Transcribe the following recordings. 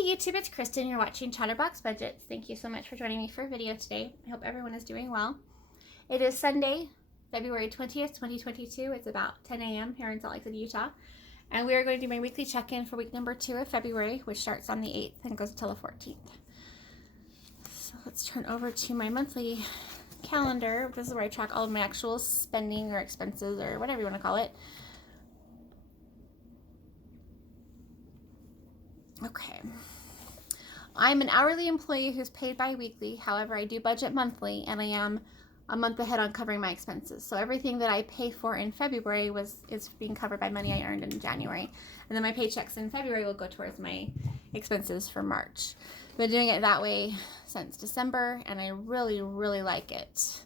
Hey YouTube, it's Kristin. You're watching Chatterbox Budgets. Thank you so much for joining me for a video today. I hope everyone is doing well. It is Sunday, February 20th, 2022. It's about 10 a.m. here in Salt Lake City, Utah. And we are going to do my weekly check-in for week number 2 of February, which starts on the 8th and goes until the 14th. So let's turn over to my monthly calendar. This is where I track all of my actual spending or expenses or whatever you want to call it. Okay. I'm an hourly employee who's paid bi-weekly. However, I do budget monthly, and I am a month ahead on covering my expenses. So everything that I pay for in February is being covered by money I earned in January. And then my paychecks in February will go towards my expenses for March. I've been doing it that way since December, and I really, really like it.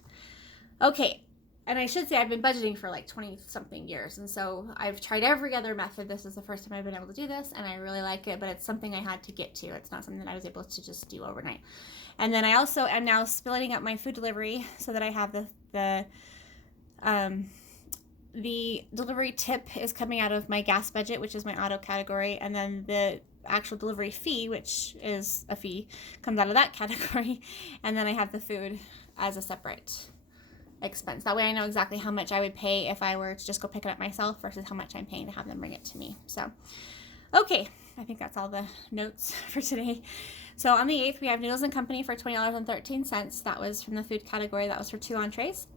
Okay. And I should say I've been budgeting for like 20-something years. And so I've tried every other method. This is the first time I've been able to do this, and I really like it, but it's something I had to get to. It's not something that I was able to just do overnight. And then I also am now splitting up my food delivery so that I have the delivery tip is coming out of my gas budget, which is my auto category, and then the actual delivery fee, which is a fee, comes out of that category. And then I have the food as a separate expense. That way I know exactly how much I would pay if I were to just go pick it up myself versus how much I'm paying to have them bring it to me. So, okay, I think that's all the notes for today. So on the 8th, we have Noodles & Company for $20.13. That was from the food category. That was for 2 entrees.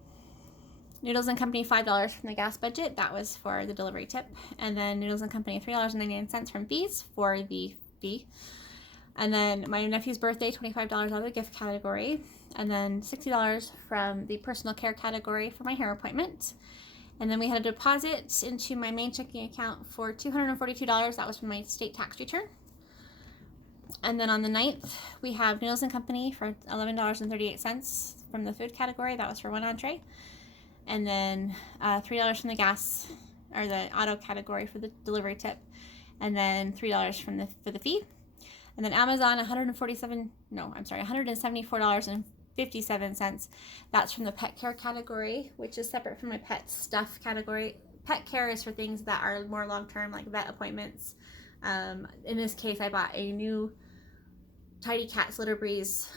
Noodles & Company, $5 from the gas budget. That was for the delivery tip. And then Noodles & Company, $3.99 from fees for the fee. And then my nephew's birthday, $25 out of the gift category. And then $60 from the personal care category for my hair appointment. And then we had a deposit into my main checking account for $242. That was from my state tax return. And then on the 9th, we have Noodles & Company for $11.38 from the food category. That was for 1 entree. And then $3 from the gas, or the auto category for the delivery tip. And then $3 for the fee. And then Amazon, $174.57. That's from the pet care category, which is separate from my pet stuff category. Pet care is for things that are more long-term, like vet appointments. In this case, I bought a new Tidy Cats Litter Breeze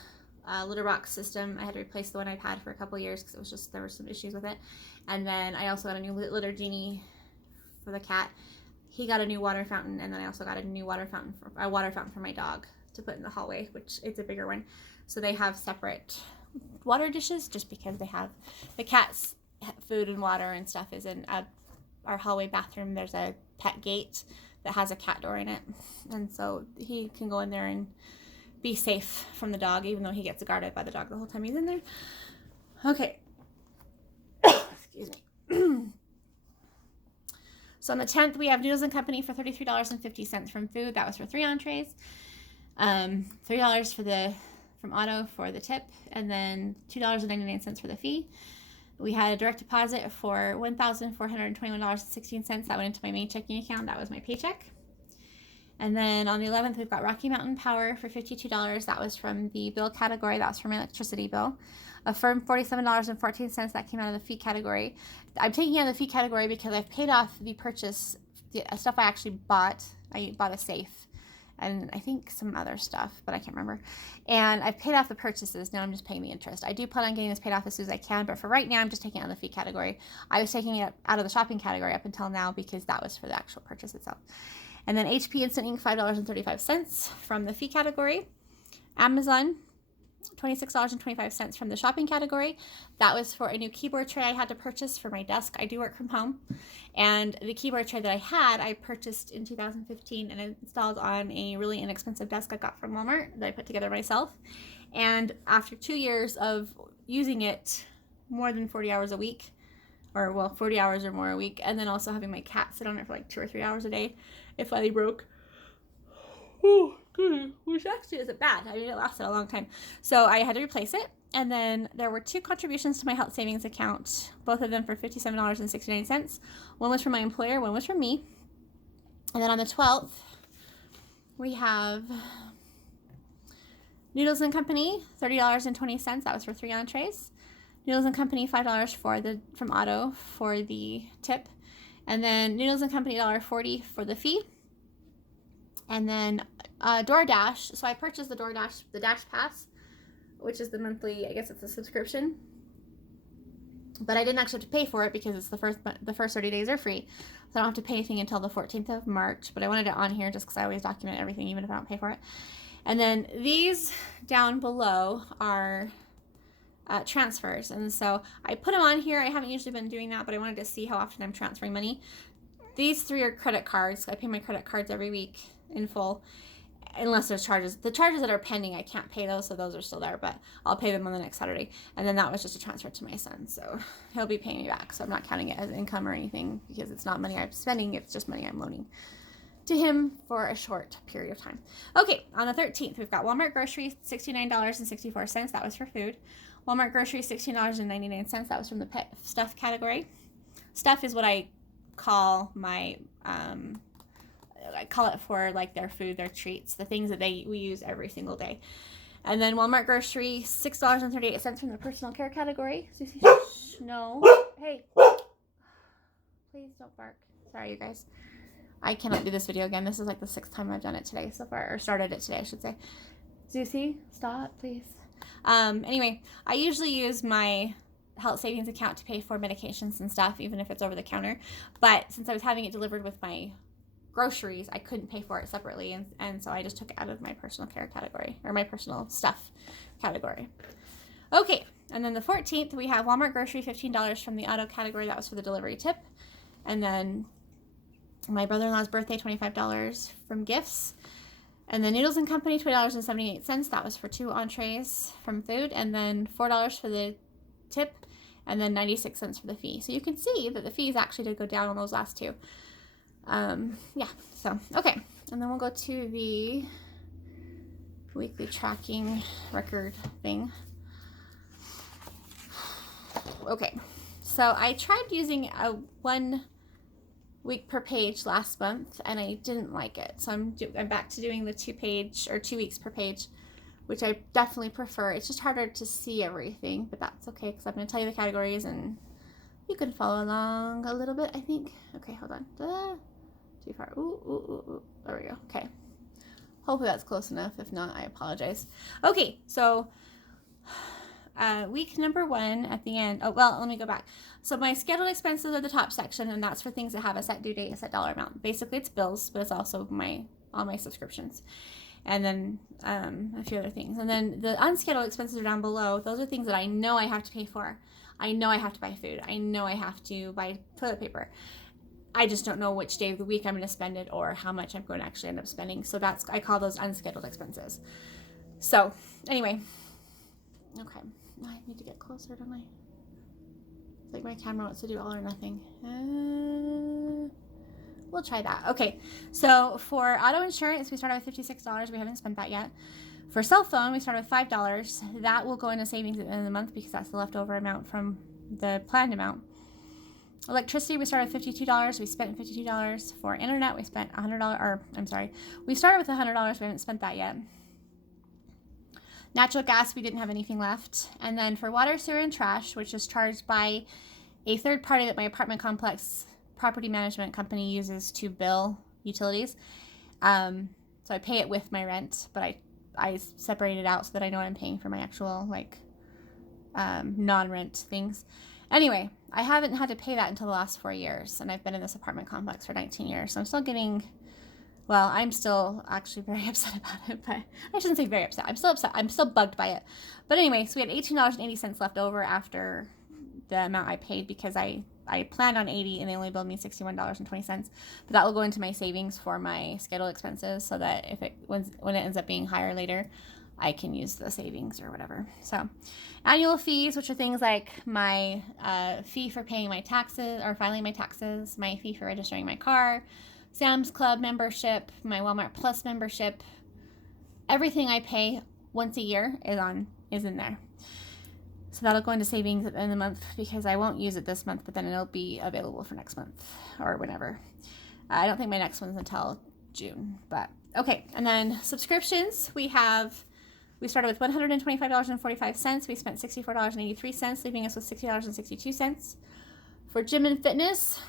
litter box system. I had to replace the one I've had for a couple years because there were some issues with it. And then I also got a new litter genie for the cat. He got a new water fountain, and then I also got a new water fountain for my dog to put in the hallway, which it's a bigger one. So they have separate water dishes just because they have the cat's food and water and stuff is in our hallway bathroom. There's a pet gate that has a cat door in it, and so he can go in there and be safe from the dog, even though he gets guarded by the dog the whole time he's in there. Okay. Excuse me. So on the 10th, we have Noodles & Company for $33.50 from food. That was for 3 entrees. $3 from auto for the tip, and then $2.99 for the fee. We had a direct deposit for $1,421.16. That went into my main checking account. That was my paycheck. And then on the 11th, we've got Rocky Mountain Power for $52. That was from the bill category. That was from my electricity bill. A firm $47.14. That came out of the fee category. I'm taking out the fee category because I've paid off the purchase, the stuff I actually bought. I bought a safe and I think some other stuff, but I can't remember. And I've paid off the purchases. Now I'm just paying the interest. I do plan on getting this paid off as soon as I can, but for right now, I'm just taking it out of the fee category. I was taking it out of the shopping category up until now because that was for the actual purchase itself. And then HP Instant Ink, $5.35 from the fee category. Amazon, $26.25 from the shopping category. That was for a new keyboard tray I had to purchase for my desk. I do work from home. And the keyboard tray that I purchased in 2015 and installed on a really inexpensive desk I got from Walmart that I put together myself. And after 2 years of using it more than 40 hours a week, 40 hours or more a week, and then also having my cat sit on it for like 2 or 3 hours a day, it finally broke. Oh, good. Which actually isn't bad. I mean, it lasted a long time. So I had to replace it. And then there were 2 contributions to my health savings account, both of them for $57.69. One was from my employer, one was from me. And then on the 12th, we have Noodles & Company, $30.20. That was for 3 entrees. Noodles & Company, $5 from auto for the tip. And then Noodles & Company, $1.40 for the fee. And then Doordash. So I purchased the Dash Pass, which is the monthly, I guess it's a subscription. But I didn't actually have to pay for it because it's the first 30 days are free. So I don't have to pay anything until the 14th of March. But I wanted it on here just because I always document everything, even if I don't pay for it. And then these down below are transfers. And so I put them on here. I haven't usually been doing that, but I wanted to see how often I'm transferring money. These 3 are credit cards. I pay my credit cards every week in full. Unless there's charges. The charges that are pending, I can't pay those, so those are still there, but I'll pay them on the next Saturday. And then that was just a transfer to my son, so he'll be paying me back. So I'm not counting it as income or anything because it's not money I'm spending, it's just money I'm loaning to him for a short period of time. Okay, on the 13th, we've got Walmart groceries, $69.64. That was for food. Walmart groceries, $16.99. That was from the pet stuff category. Stuff is what I call my I call it for like their food, their treats, the things that we use every single day. And then Walmart grocery, $6.38 from the personal care category. No. Hey. Please don't bark. Sorry, you guys. I cannot do this video again. This is like the 6th time I've done it today so far, or started it today, I should say. Zusi, stop, please. Anyway, I usually use my health savings account to pay for medications and stuff, even if it's over the counter. But since I was having it delivered with my groceries, I couldn't pay for it separately, and so I just took it out of my personal care category, or my personal stuff category. Okay, and then the 14th, we have Walmart grocery, $15 from the auto category. That was for the delivery tip. And then my brother-in-law's birthday, $25 from gifts. And then Noodles & Company, $20.78. That was for 2 entrees from food. And then $4 for the tip, and then 96 cents for the fee. So you can see that the fees actually did go down on those last 2. Yeah, so, okay. And then we'll go to the weekly tracking record thing. Okay, so I tried using a 1 week per page last month, and I didn't like it. So I'm back to doing the 2 weeks per page, which I definitely prefer. It's just harder to see everything, but that's okay because I'm going to tell you the categories and you can follow along a little bit, I think. Okay, hold on. Too far. Ooh. There we go. Okay. Hopefully that's close enough. If not, I apologize. Okay, so week number 1 at the end. Oh, well, let me go back. So my scheduled expenses are the top section, and that's for things that have a set due date, a set dollar amount. Basically, it's bills, but it's also all my subscriptions. And then a few other things. And then the unscheduled expenses are down below. Those are things that I know I have to pay for. I know I have to buy food. I know I have to buy toilet paper. I just don't know which day of the week I'm going to spend it or how much I'm going to actually end up spending. So I call those unscheduled expenses. So anyway, okay. I need to get closer, don't I? It's like my camera wants to do all or nothing. We'll try that. Okay, so for auto insurance, we started with $56. We haven't spent that yet. For cell phone, we started with $5. That will go into savings at the end of the month because that's the leftover amount from the planned amount. Electricity, we started with $52. We spent $52. For internet, we spent $100. We started with $100. We haven't spent that yet. Natural gas, we didn't have anything left. And then for water, sewer, and trash, which is charged by a third party that my apartment complex property management company uses to bill utilities. So I pay it with my rent, but I separate it out so that I know what I'm paying for my actual non-rent things. Anyway, I haven't had to pay that until the last 4 years, and I've been in this apartment complex for 19 years. So I'm still getting, I'm still actually very upset about it, but I shouldn't say very upset. I'm still upset. I'm still bugged by it. But anyway, so we had $18.80 left over after the amount I paid because I planned on $80 and they only billed me $61.20. But that will go into my savings for my scheduled expenses so that when it ends up being higher later, I can use the savings or whatever. So annual fees, which are things like my fee for paying my taxes or filing my taxes, my fee for registering my car, Sam's Club membership, my Walmart Plus membership, everything I pay once a year is in there. So that'll go into savings at the end of the month because I won't use it this month, but then it'll be available for next month or whenever. I don't think my next one's until June, but okay. And then subscriptions, we started with $125.45. We spent $64.83, leaving us with $60.62. For gym and fitness,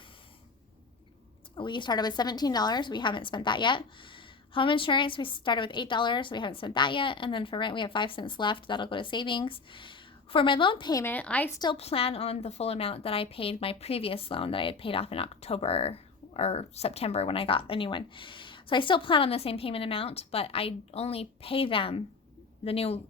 we started with $17. We haven't spent that yet. Home insurance, we started with $8. We haven't spent that yet. And then for rent, we have 5 cents left. That'll go to savings. For my loan payment, I still plan on the full amount that I paid my previous loan that I had paid off in October or September when I got a new one. So I still plan on the same payment amount, but I only pay them. The new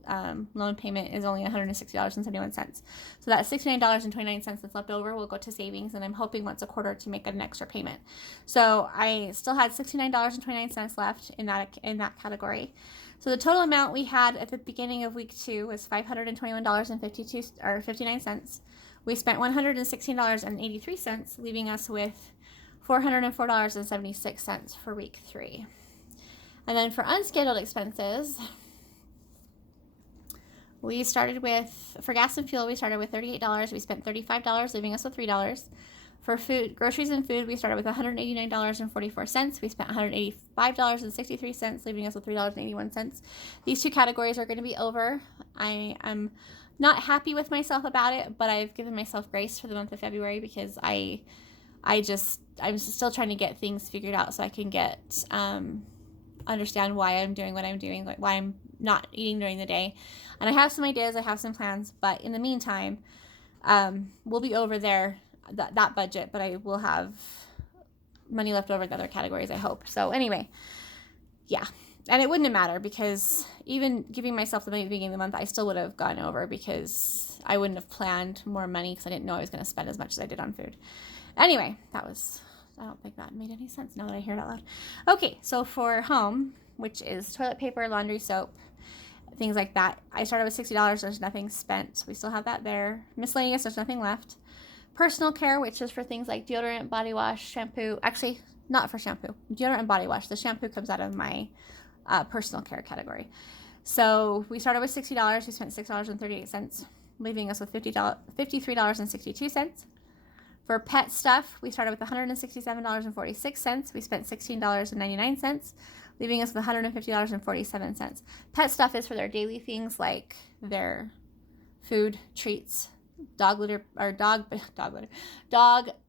loan payment is only $160.71. So that $69.29 that's left over will go to savings, and I'm hoping once a quarter to make an extra payment. So I still had $69.29 left in that category. So the total amount we had at the beginning of week 2 was $521.59. We spent $116.83, leaving us with $404.76 for week 3. And then for unscheduled expenses, we started with, for gas and fuel, we started with $38. We spent $35, leaving us with $3. For food, groceries and food, we started with $189.44. We spent $185.63, leaving us with $3.81. These two categories are going to be over. I am not happy with myself about it, but I've given myself grace for the month of February because I'm still trying to get things figured out so I can understand why I'm doing what I'm doing, like why I'm not eating during the day. And I have some ideas, I have some plans, but in the meantime, we'll be over there, that budget, but I will have money left over in the other categories, I hope. So anyway, yeah. And it wouldn't have mattered because even giving myself the money at the beginning of the month, I still would have gone over because I wouldn't have planned more money because I didn't know I was going to spend as much as I did on food. Anyway, I don't think that made any sense now that I hear it out loud. Okay, so for home, which is toilet paper, laundry soap, things like that, I started with $60. There's nothing spent. We still have that there. Miscellaneous, there's nothing left. Personal care, which is for things like deodorant, body wash, shampoo. Actually, not for shampoo. Deodorant and body wash. The shampoo comes out of my personal care category. So we started with $60. We spent $6.38, leaving us with $53.62. For pet stuff, we started with $167.46. We spent $16.99, leaving us with $150.47. Pet stuff is for their daily things like their food, treats, dog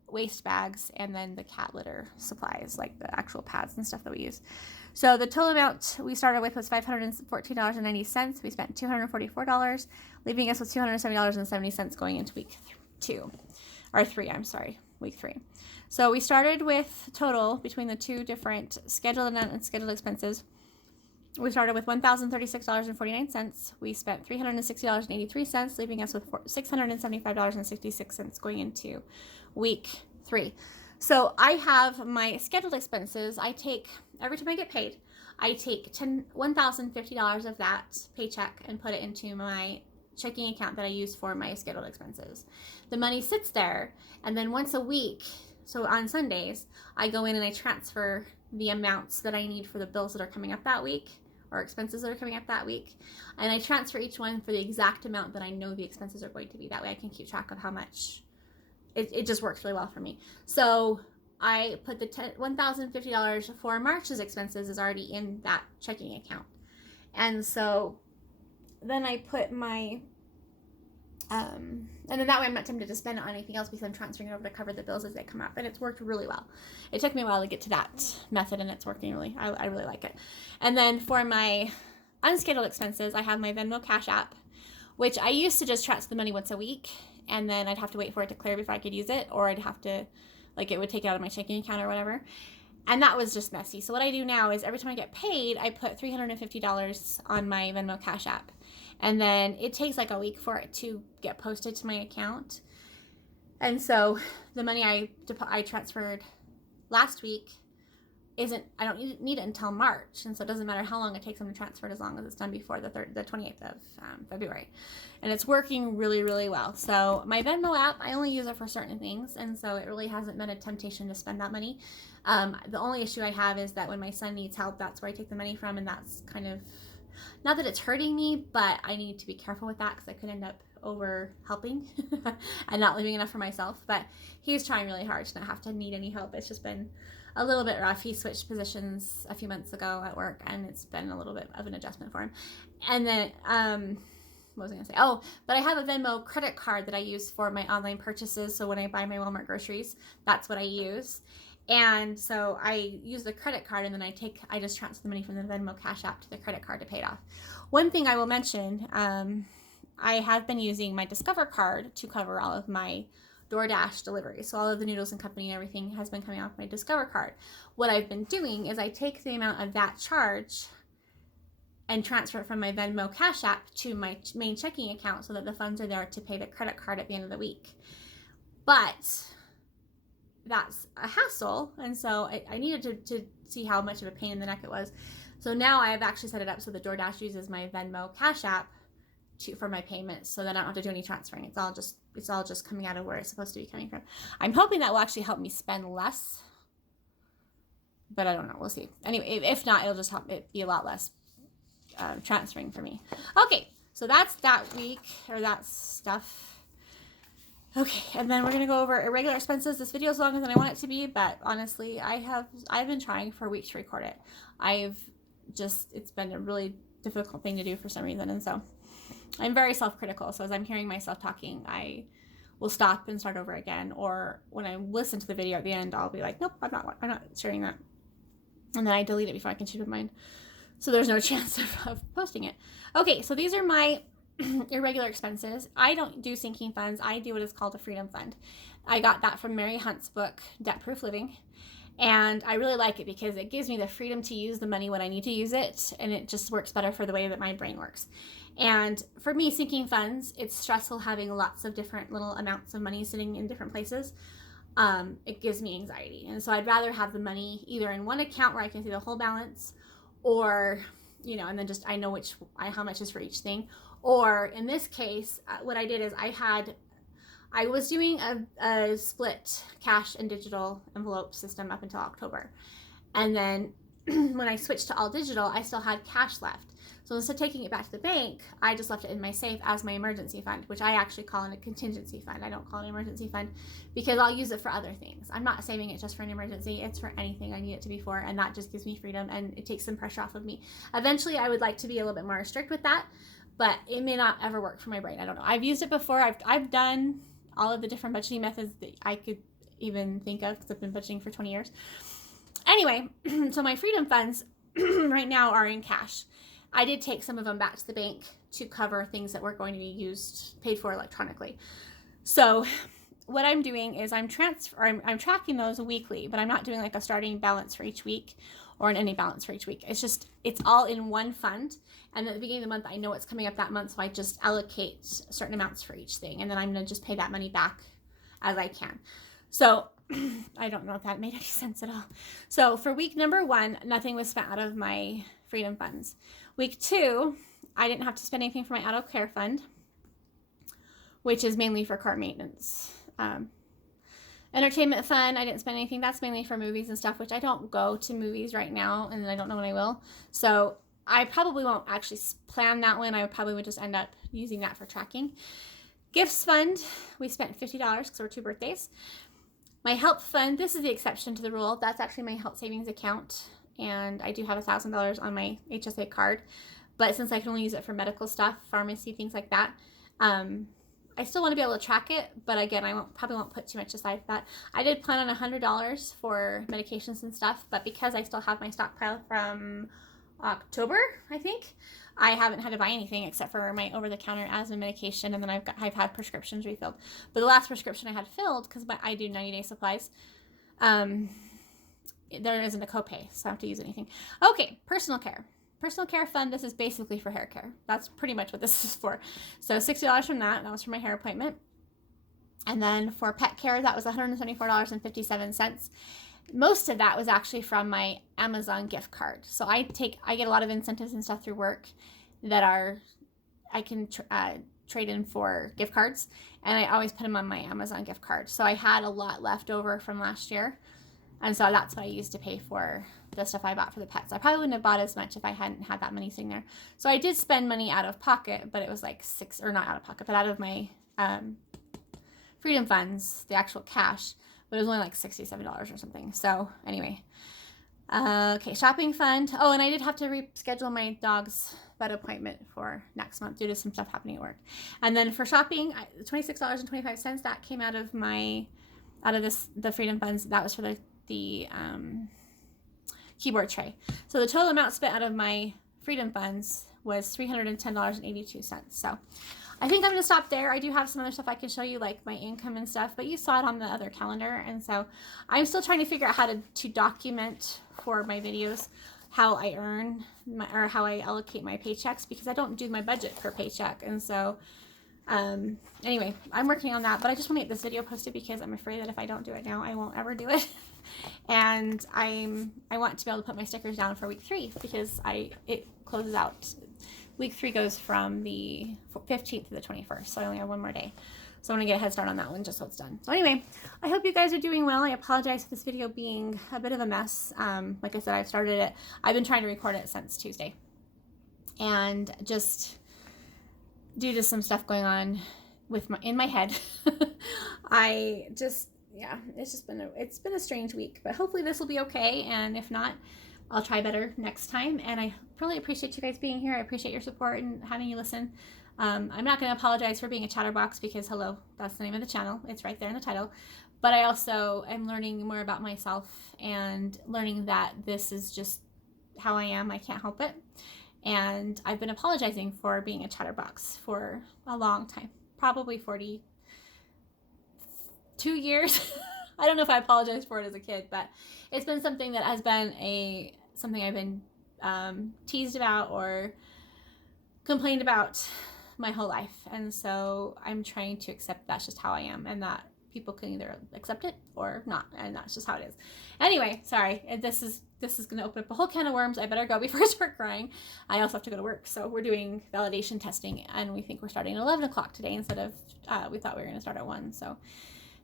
waste bags, and then the cat litter supplies like the actual pads and stuff that we use. So the total amount we started with was $514.90. We spent $244, leaving us with $270.70 going into week 3. Week 3. So we started with total between the two different scheduled and unscheduled expenses. We started with $1,036.49. We spent $360.83, leaving us with $675.66 going into week 3. So I have my scheduled expenses. I take, every time I get paid, I take $1,050 of that paycheck and put it into my checking account that I use for my scheduled expenses. The money sits there, and then once a week, so on Sundays, I go in and I transfer the amounts that I need for the bills that are coming up that week, or expenses that are coming up that week, and I transfer each one for the exact amount that I know the expenses are going to be. That way I can keep track of how much. It just works really well for me. So I put the $1,050 for March's expenses is already in that checking account. And so then I put my, and then that way I'm not tempted to spend it on anything else because I'm transferring it over to cover the bills as they come up. And it's worked really well. It took me a while to get to that method, and it's working really, I really like it. And then for my unscheduled expenses, I have my Venmo Cash App, which I used to just transfer the money once a week, and then I'd have to wait for it to clear before I could use it, or I'd have to, like, it would take it out of my checking account or whatever. And that was just messy. So what I do now is every time I get paid, I put $350 on my Venmo Cash App. And then it takes like a week for it to get posted to my account. And so the money I transferred last week I don't need it until March. And so it doesn't matter how long it takes them to transfer it as long as it's done before the 28th of February. And it's working really, really well. So my Venmo app, I only use it for certain things. And so it really hasn't been a temptation to spend that money. The only issue I have is that when my son needs help, that's where I take the money from. And that's kind of, not that it's hurting me, but I need to be careful with that because I could end up over helping and not leaving enough for myself. But he's trying really hard to not have to need any help. It's just been a little bit rough. He switched positions a few months ago at work, and it's been a little bit of an adjustment for him. And then, what was I going to say? Oh, but I have a Venmo credit card that I use for my online purchases. So when I buy my Walmart groceries, that's what I use. And so I use the credit card, and then I just transfer the money from the Venmo Cash App to the credit card to pay it off. One thing I will mention, I have been using my Discover card to cover all of my Doordash deliveries. So all of the noodles and company and everything has been coming off my Discover card. What I've been doing is I take the amount of that charge and transfer it from my Venmo Cash App to my main checking account so that the funds are there to pay the credit card at the end of the week. But that's a hassle, and so I needed to see how much of a pain in the neck it was. So now I have actually set it up so the DoorDash uses my Venmo Cash App for my payments, so then I don't have to do any transferring. It's all just coming out of where it's supposed to be coming from. I'm hoping that will actually help me spend less, but I don't know. We'll see. Anyway, if not, it'll just help it be a lot less transferring for me. Okay, so that's that week, or that stuff. Okay, and then we're gonna go over irregular expenses. This video is longer than I want it to be, but honestly, I've been trying for a week to record it. It's been a really difficult thing to do for some reason, and so I'm very self-critical. So as I'm hearing myself talking, I will stop and start over again. Or when I listen to the video at the end, I'll be like, nope, I'm not sharing that, and then I delete it before I can change my mind. So there's no chance of posting it. Okay, so these are my irregular expenses. I don't do sinking funds. I do what is called a freedom fund. I got that from Mary Hunt's book, Debt Proof Living. And I really like it because it gives me the freedom to use the money when I need to use it. And it just works better for the way that my brain works. And for me, sinking funds, it's stressful having lots of different little amounts of money sitting in different places. It gives me anxiety. And so I'd rather have the money either in one account where I can see the whole balance, or, and then just I know how much is for each thing. Or in this case, what I did is I was doing a split cash and digital envelope system up until October. And then when I switched to all digital, I still had cash left. So instead of taking it back to the bank, I just left it in my safe as my emergency fund, which I actually call it a contingency fund. I don't call it an emergency fund because I'll use it for other things. I'm not saving it just for an emergency. It's for anything I need it to be for, and that just gives me freedom, and it takes some pressure off of me. Eventually, I would like to be a little bit more strict with that, but it may not ever work for my brain. I don't know. I've used it before. I've done all of the different budgeting methods that I could even think of because I've been budgeting for 20 years. Anyway, so my freedom funds right now are in cash. I did take some of them back to the bank to cover things that were going to be paid for electronically. So what I'm doing is I'm tracking those weekly, but I'm not doing like a starting balance for each week or an ending balance for each week. It's all in one fund. And at the beginning of the month, I know what's coming up that month, so I just allocate certain amounts for each thing. And then I'm going to just pay that money back as I can. So I don't know if that made any sense at all. So for week number 1, nothing was spent out of my freedom funds. Week 2, I didn't have to spend anything for my auto care fund, which is mainly for car maintenance. Entertainment fund, I didn't spend anything. That's mainly for movies and stuff, which I don't go to movies right now, and I don't know when I will. So I probably won't actually plan that one. I probably would just end up using that for tracking. Gifts fund, we spent $50 because there were 2 birthdays. My health fund, this is the exception to the rule. That's actually my health savings account, and I do have $1,000 on my HSA card. But since I can only use it for medical stuff, pharmacy, things like that, I still want to be able to track it, but again, I probably won't put too much aside for that. I did plan on $100 for medications and stuff, but because I still have my stockpile from October, I think, I haven't had to buy anything except for my over-the-counter asthma medication, and then I've had prescriptions refilled. But the last prescription I had filled, because I do 90-day supplies, there isn't a copay, so I don't have to use anything. Okay, personal care. Personal care fund, this is basically for hair care. That's pretty much what this is for. So $60 from that was for my hair appointment. And then for pet care, that was $174.57. Most of that was actually from my Amazon gift card. So I get a lot of incentives and stuff through work that I can trade in for gift cards, and I always put them on my Amazon gift card. So I had a lot left over from last year, and so that's what I used to pay for the stuff I bought for the pets. I probably wouldn't have bought as much if I hadn't had that money sitting there. So I did spend money out of pocket, but it was like not out of pocket, but out of my freedom funds, the actual cash, but it was only like $67 or something. So anyway, okay, shopping fund. Oh, and I did have to reschedule my dog's vet appointment for next month due to some stuff happening at work. And then for shopping, $26.25, that came out of the freedom funds. That was for the the keyboard tray. So the total amount spent out of my freedom funds was $310.82. So I think I'm going to stop there. I do have some other stuff I can show you, like my income and stuff, but you saw it on the other calendar. And so I'm still trying to figure out how to document for my videos how I earn or how I allocate my paychecks, because I don't do my budget per paycheck. And so anyway, I'm working on that, but I just want to get this video posted because I'm afraid that if I don't do it now, I won't ever do it. And I want to be able to put my stickers down for week 3 because it closes out. Week 3 goes from the 15th to the 21st, so I only have one more day. So I want to get a head start on that one just so it's done. So anyway, I hope you guys are doing well. I apologize for this video being a bit of a mess. Like I said, I've started it. I've been trying to record it since Tuesday. And just due to some stuff going on with in my head, yeah, it's been a strange week, but hopefully this will be okay. And if not, I'll try better next time. And I really appreciate you guys being here. I appreciate your support and having you listen. I'm not going to apologize for being a chatterbox because, hello, that's the name of the channel. It's right there in the title. But I also am learning more about myself and learning that this is just how I am. I can't help it. And I've been apologizing for being a chatterbox for a long time, probably 42 years. I don't know if I apologized for it as a kid, but it's been something that has been something I've been teased about or complained about my whole life. And so I'm trying to accept that's just how I am, and that people can either accept it or not, and that's just how it is. Anyway, sorry, this is going to open up a whole can of worms. I better go before I start crying. I also have to go to work, so we're doing validation testing, and we think we're starting at 11 o'clock today instead of we thought we were going to start at 1. So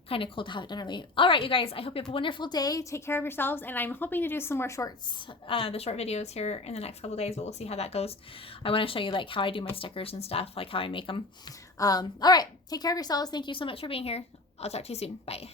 kind of cool to have it done early. All right, you guys, I hope you have a wonderful day. Take care of yourselves, and I'm hoping to do some more shorts, the short videos here in the next couple of days, but we'll see how that goes. I want to show you like how I do my stickers and stuff, like how I make them. All right, take care of yourselves. Thank you so much for being here. I'll talk to you soon. Bye.